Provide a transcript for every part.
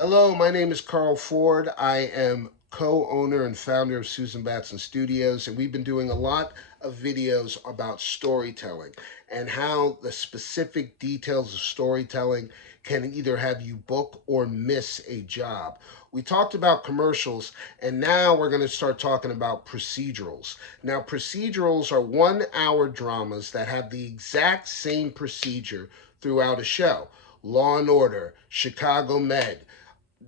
Hello, my name is Carl Ford. I am co-owner and founder of Susan Batson Studios, and we've been doing a lot of videos about storytelling and how the specific details of storytelling can either have you book or miss a job. We talked about commercials, and now we're going to start talking about procedurals. Now, procedurals are 1 hour dramas that have the exact same procedure throughout a show. Law and Order, Chicago Med,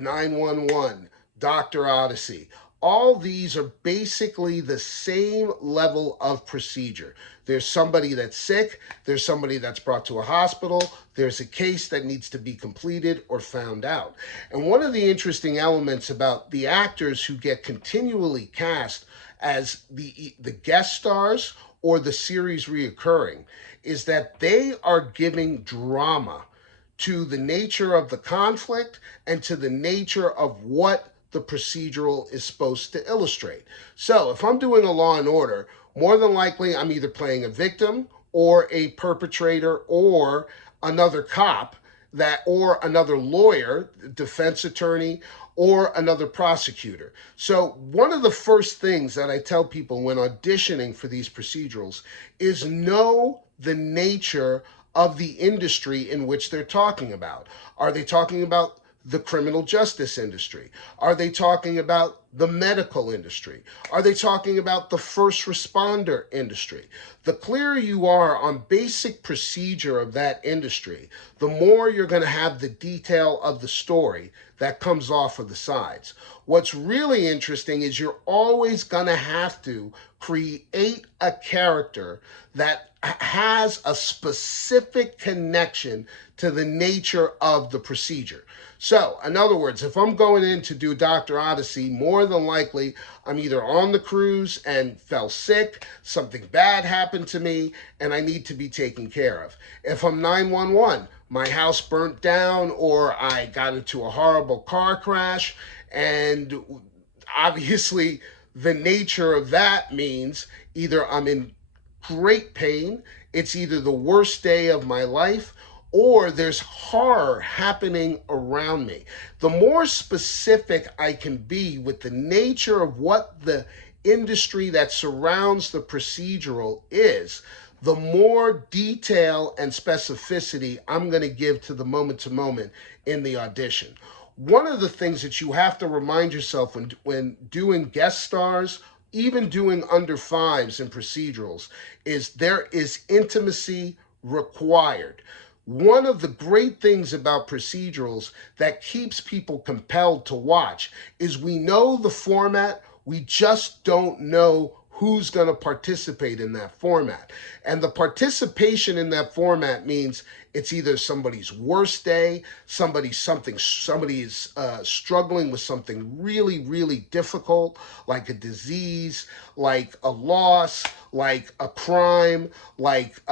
911, Dr. Odyssey. All these are basically the same level of procedure. There's somebody that's sick, there's somebody that's brought to a hospital, there's a case that needs to be completed or found out. And one of the interesting elements about the actors who get continually cast as the guest stars or the series reoccurring is that they are giving drama to the nature of the conflict and to the nature of what the procedural is supposed to illustrate. So if I'm doing a Law and Order, more than likely I'm either playing a victim or a perpetrator or another cop that or another lawyer, defense attorney, or another prosecutor. So one of the first things that I tell people when auditioning for these procedurals is know the nature of the industry in which they're talking about. Are they talking about the criminal justice industry? Are they talking about the medical industry? Are they talking about the first responder industry? The clearer you are on basic procedure of that industry, the more you're going to have the detail of the story that comes off of the sides. What's really interesting is you're always going to have to create a character that has a specific connection to the nature of the procedure. So, in other words, if I'm going in to do Dr. Odyssey, more than likely I'm either on the cruise and fell sick, something bad happened to me, and I need to be taken care of. If I'm 911, my house burnt down or I got into a horrible car crash, and obviously the nature of that means either I'm in great pain, it's either the worst day of my life, or there's horror happening around me. The more specific I can be with the nature of what the industry that surrounds the procedural is, the more detail and specificity I'm going to give to the moment to moment in the audition. One of the things that you have to remind yourself when doing guest stars, even doing under fives in procedurals, is there is intimacy required. One of the great things about procedurals that keeps people compelled to watch is we know the format, we just don't know who's going to participate in that format. And the participation in that format means it's either somebody's worst day, somebody's struggling with something really, really difficult, like a disease, like a loss, like a crime, like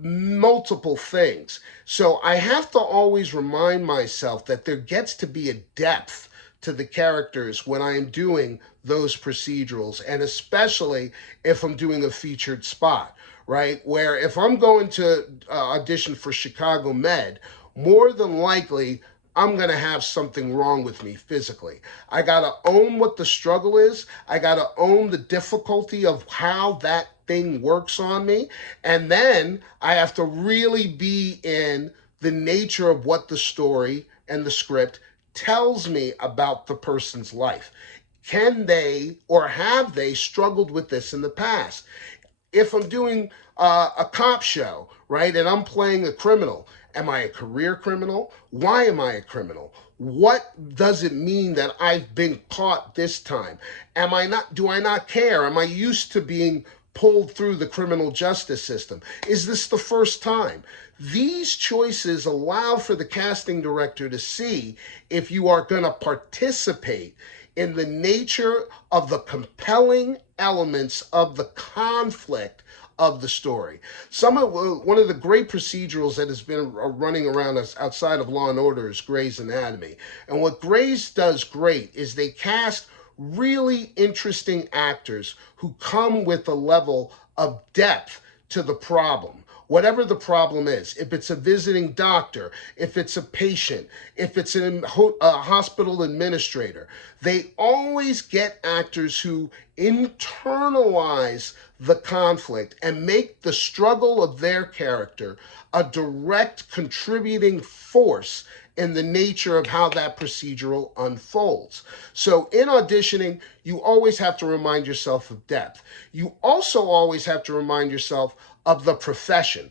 multiple things. So I have to always remind myself that there gets to be a depth to the characters when I am doing those procedurals, and especially if I'm doing a featured spot, right? Where if I'm going to audition for Chicago Med, more than likely I'm going to have something wrong with me physically. I got to own what the struggle is. I got to own the difficulty of how that thing works on me. And then I have to really be in the nature of what the story and the script tells me about the person's life. Can they or have they struggled with this in the past? If I'm doing a cop show, right, and I'm playing a criminal, am I a career criminal? Why am I a criminal? What does it mean that I've been caught this time? Am I not, do I not care? Am I used to being pulled through the criminal justice system? Is this the first time? These choices allow for the casting director to see if you are going to participate in the nature of the compelling elements of the conflict of the story. One of the great procedurals that has been running around us outside of Law and Order is Grey's Anatomy. And what Grey's does great is they cast really interesting actors who come with a level of depth to the problem. whatever the problem is. If it's a visiting doctor, if it's a patient, if it's a hospital administrator, they always get actors who internalize the conflict and make the struggle of their character a direct contributing force in the nature of how that procedural unfolds. So in auditioning, you always have to remind yourself of depth. You also always have to remind yourself of the profession.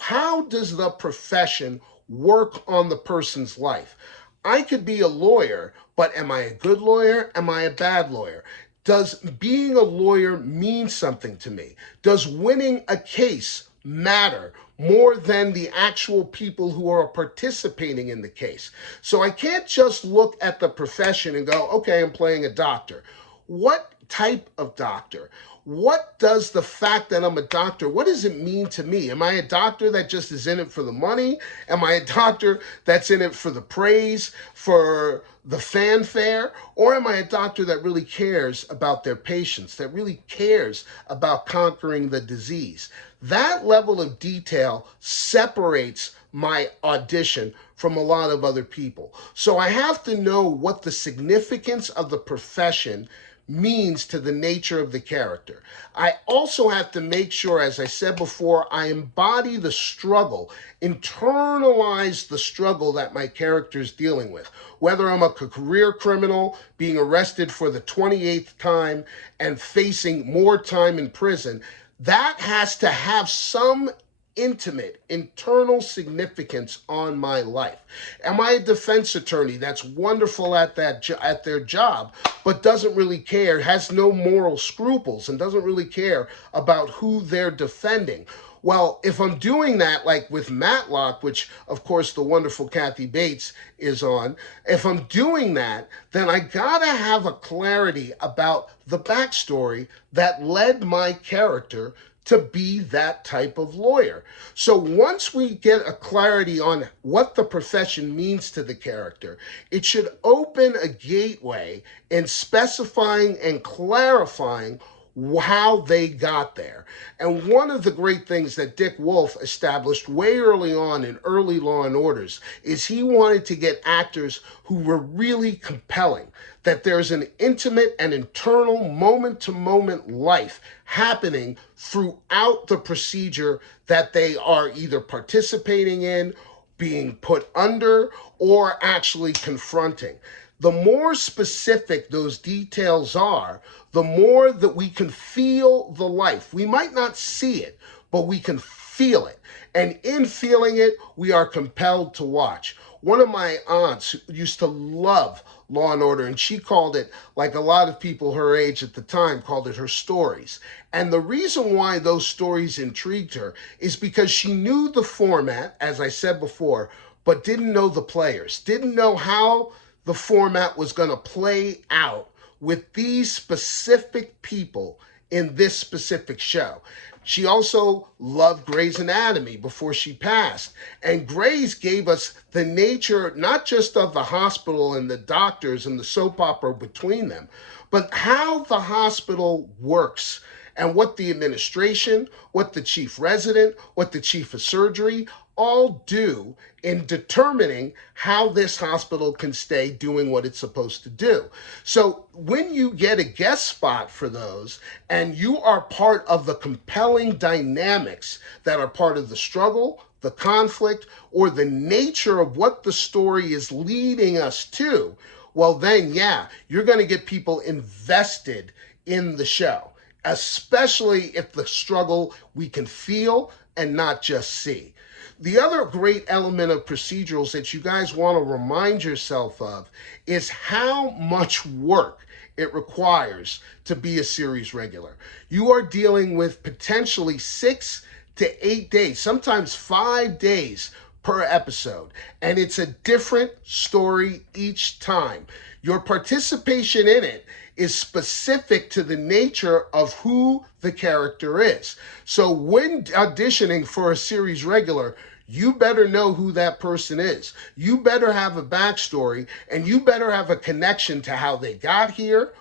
How does the profession work on the person's life? I could be a lawyer, but am I a good lawyer? Am I a bad lawyer? Does being a lawyer mean something to me? Does winning a case matter more than the actual people who are participating in the case? So I can't just look at the profession and go, okay, I'm playing a doctor. What type of doctor? What does the fact that I'm a doctor, what does it mean to me? Am I a doctor that just is in it for the money? Am I a doctor that's in it for the praise, for the fanfare? Or am I a doctor that really cares about their patients, that really cares about conquering the disease? That level of detail separates my audition from a lot of other people. So I have to know what the significance of the profession means to the nature of the character. I also have to make sure, as I said before, I embody the struggle, internalize the struggle that my character is dealing with. Whether I'm a career criminal being arrested for the 28th time and facing more time in prison, that has to have some intimate internal significance on my life. Am I a defense attorney that's wonderful at at their job but doesn't really care, has no moral scruples and doesn't really care about who they're defending? Well, if I'm doing that, like with Matlock, which of course the wonderful Kathy Bates is on, if I'm doing that, then I gotta have a clarity about the backstory that led my character to be that type of lawyer. So once we get a clarity on what the profession means to the character, it should open a gateway in specifying and clarifying how they got there. And one of the great things that Dick Wolf established way early on in early Law and Orders is he wanted to get actors who were really compelling, that there's an intimate and internal moment-to-moment life happening throughout the procedure that they are either participating in, being put under, or actually confronting. The more specific those details are, the more that we can feel the life. We might not see it, but we can feel it. And in feeling it, we are compelled to watch. One of my aunts used to love Law and Order, and she called it, like a lot of people her age at the time, called it her stories. And the reason why those stories intrigued her is because she knew the format, as I said before, but didn't know the players, didn't know how the format was going to play out with these specific people in this specific show. She also loved Grey's Anatomy before she passed. And Grey's gave us the nature, not just of the hospital and the doctors and the soap opera between them, but how the hospital works and what the administration, what the chief resident, what the chief of surgery all do in determining how this hospital can stay doing what it's supposed to do. So when you get a guest spot for those and you are part of the compelling dynamics that are part of the struggle, the conflict, or the nature of what the story is leading us to, well then, yeah, you're going to get people invested in the show, especially if the struggle we can feel and not just see. The other great element of procedurals that you guys want to remind yourself of is how much work it requires to be a series regular. You are dealing with potentially 6 to 8 days, sometimes 5 days per episode, and it's a different story each time. Your participation in it is specific to the nature of who the character is. So when auditioning for a series regular, you better know who that person is. You better have a backstory, and you better have a connection to how they got here,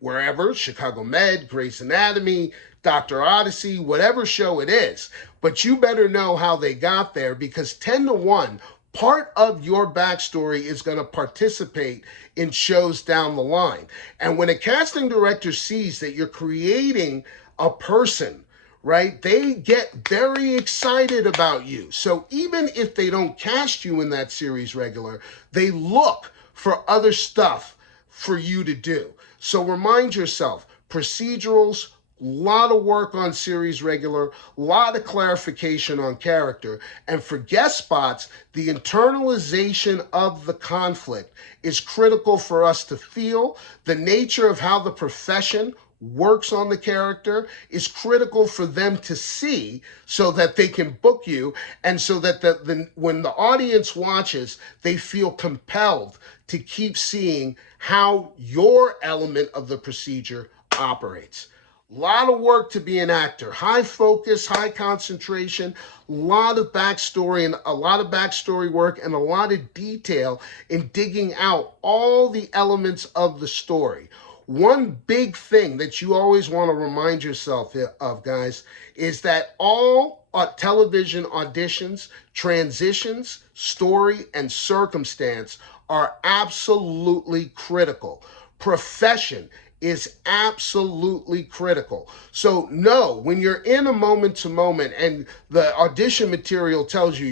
wherever, Chicago Med, Grey's Anatomy, Dr. Odyssey, whatever show it is. But you better know how they got there, because 10 to 1, part of your backstory is going to participate in shows down the line. And when a casting director sees that you're creating a person, right, they get very excited about you. So even if they don't cast you in that series regular, they look for other stuff for you to do. So remind yourself, procedurals, a lot of work on series regular, a lot of clarification on character. And for guest spots, the internalization of the conflict is critical for us to feel. The nature of how the profession works on the character is critical for them to see, so that they can book you, and so that when the audience watches, they feel compelled to keep seeing how your element of the procedure operates. A lot of work to be an actor. High focus, high concentration, a lot of backstory work, and a lot of detail in digging out all the elements of the story. One big thing that you always want to remind yourself of, guys, is that all television auditions, transitions, story, and circumstance are absolutely critical. Profession is absolutely critical. So know when you're in a moment to moment and the audition material tells you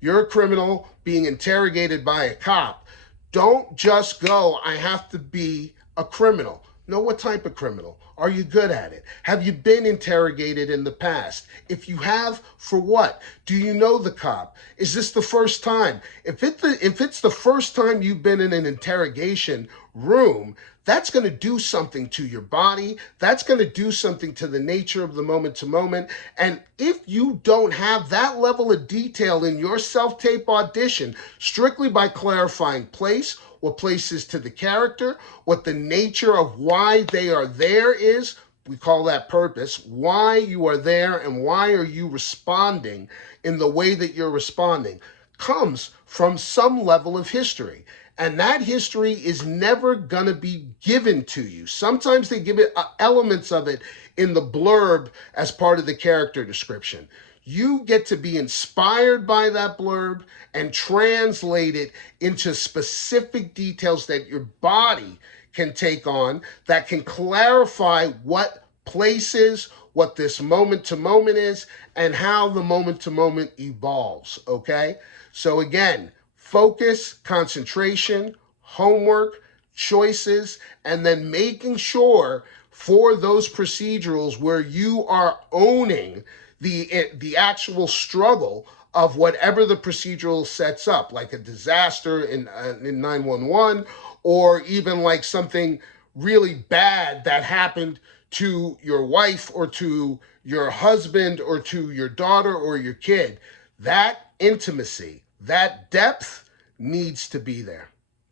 you're a criminal being interrogated by a cop, don't just go, I have to be a criminal. Know what type of criminal. Are you good at it? Have you been interrogated in the past? If you have, for what? Do you know the cop? Is this the first time? If it's the first time you've been in an interrogation room, that's going to do something to your body. That's going to do something to the nature of the moment to moment. And if you don't have that level of detail in your self-tape audition, strictly by clarifying place, what place is to the character, what the nature of why they are there is, we call that purpose, why you are there and why are you responding in the way that you're responding, comes from some level of history. And that history is never going to be given to you. Sometimes they give it elements of it in the blurb as part of the character description. You get to be inspired by that blurb and translate it into specific details that your body can take on, that can clarify what place is, what this moment to moment is, and how the moment to moment evolves, okay? So again, focus, concentration, homework, choices, and then making sure for those procedurals where you are owning the actual struggle of whatever the procedural sets up, like a disaster in 911, or even like something really bad that happened to your wife or to your husband or to your daughter or your kid. That intimacy, that depth needs to be there.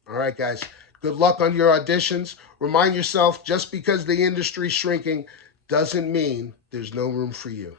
All right, guys. Good luck on your auditions. Remind yourself, just because the industry's shrinking doesn't mean there's no room for you.